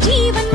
ജീവൻ